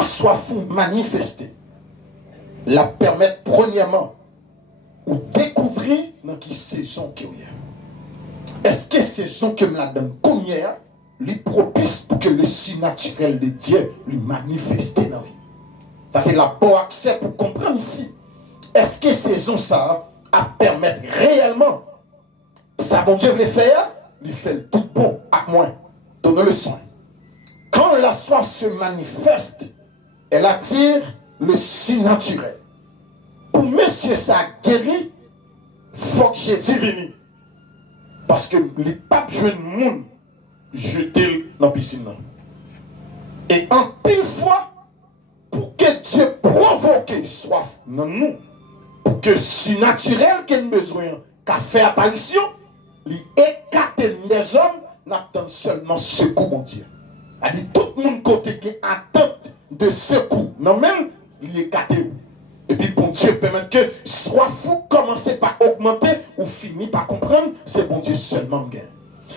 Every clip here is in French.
quand soif manifesté, la permettre premièrement ou découvrir dans qui saison qu'il y a. Est-ce que saison que la donne combien lui propice pour que le surnaturel de Dieu lui manifeste dans la vie? Ça c'est la bon accès pour comprendre ici. Est-ce que saison ça à permettre réellement ça bon Dieu veut faire, lui fait le tout bon à moi. Donne le soin. Quand la soif se manifeste, elle attire le surnaturel. Pour monsieur ça guéri, faut que Jésus vienne. Parce que les papes jouent le monde jeter dans la piscine. Et en pile fois, pour que Dieu provoque soif dans nous, pour que surnaturel qu'il a besoin qu'a fait apparition, il écarte des hommes, n'attend seulement secours, mon Dieu. C'est-à-dire tout le monde côté qui attente de secours, non même, il écarte. Et puis bon Dieu permet que soit fou commencer par augmenter ou finir par comprendre, c'est bon Dieu seulement gagne.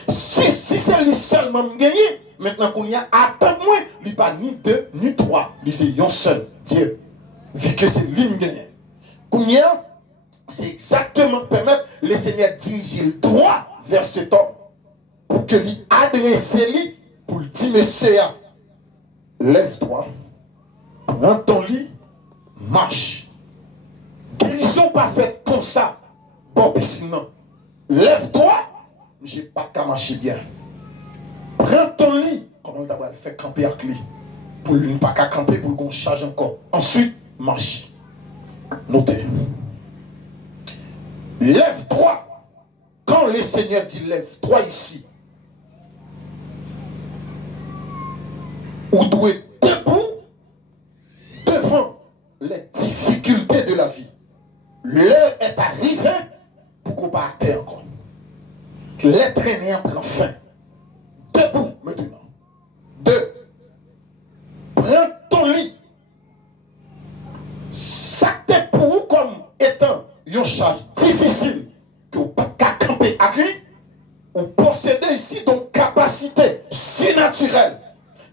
Si c'est lui seulement gagner, maintenant qu'on y a attends-moi, il n'y a pas ni deux ni trois, il c'est un seul Dieu. Vu que c'est lui qui gagne. Qu'on y a, c'est exactement permettre le Seigneur diriger le droit vers cet homme pour que lui adresse lui pour lui dire monsieur, lève-toi, prends ton lit, marche. Guérison pas faite comme ça. Bon, puis sinon, lève-toi, j'ai pas qu'à marcher bien. Prends ton lit, comment on doit le faire camper avec lui, pour lui pas qu'à camper pour qu'on charge encore. Ensuite, marche. Notez. Lève-toi. Quand le Seigneur dit lève-toi ici, ou doit être debout devant les difficultés de la vie. L'heure est arrivée pour qu'on parte à terre encore. L'être aîné prend fin. Debout maintenant. 2. Prends ton lit. Ça t'est pour vous comme étant une charge difficile que vous ne pouvez pas camper avec lui. Vous possédez ici donc capacité surnaturelle.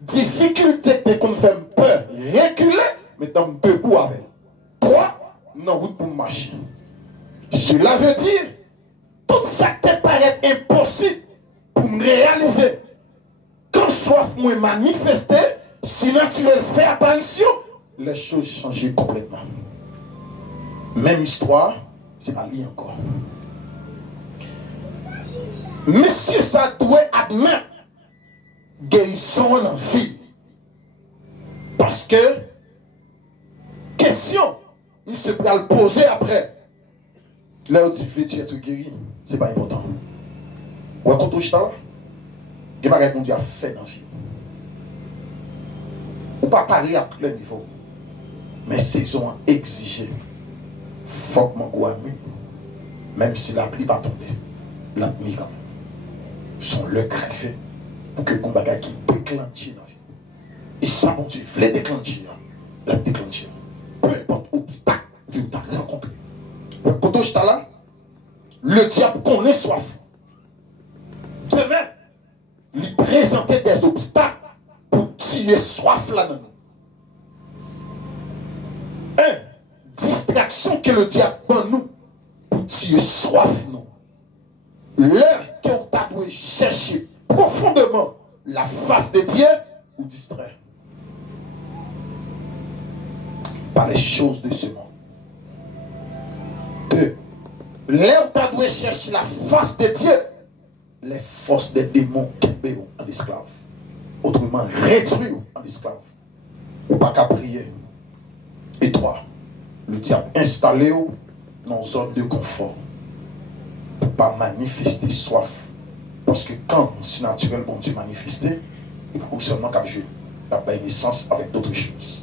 Difficulté que qu'on fait peur, reculer, mais dans debout avec. 3. Non, route pour marcher. Cela veut dire, tout ça te paraît impossible pour me réaliser. Quand soif moi manifesté, si naturel fait apparition, les choses changent complètement. Même histoire, c'est pas lié encore. Monsieur, ça doit admettre guérison en vie. Parce que, question, il se peut le poser après. Là où tu fais, tu es guéri, c'est pas important. Ou quand tu es là, il y a des choses à faire dans la vie. Ou pas parler à tous les niveaux. Mais saison exigé. Faut que mon goût même si la pluie pas tombée, la pluie quand même. Sont le greffé pour que le combat qui déclenche dans la vie. Et ça, mon Dieu, il faut déclencher. La déclencher. Peu importe l'obstacle que tu as rencontré. Quand tu es là, le diable connaît soif. Demain, lui présenter des obstacles pour tuer soif là-dedans. Distraction que le diable prend nous pour tuer soif nous. L'heure qu'on t'a dû chercher profondément la face de Dieu ou distraire par les choses de ce monde. 2. L'heure t'as dû chercher la face de Dieu, les forces des démons tombent en esclave. Autrement, réduits en esclave. Ou pas qu'à prier. Et 3. Le diable installé dans une zone de confort. Pour pas manifester soif. Parce que quand c'est naturel, bon Dieu manifesté, il faut seulement qu'à jouer la naissance avec d'autres choses.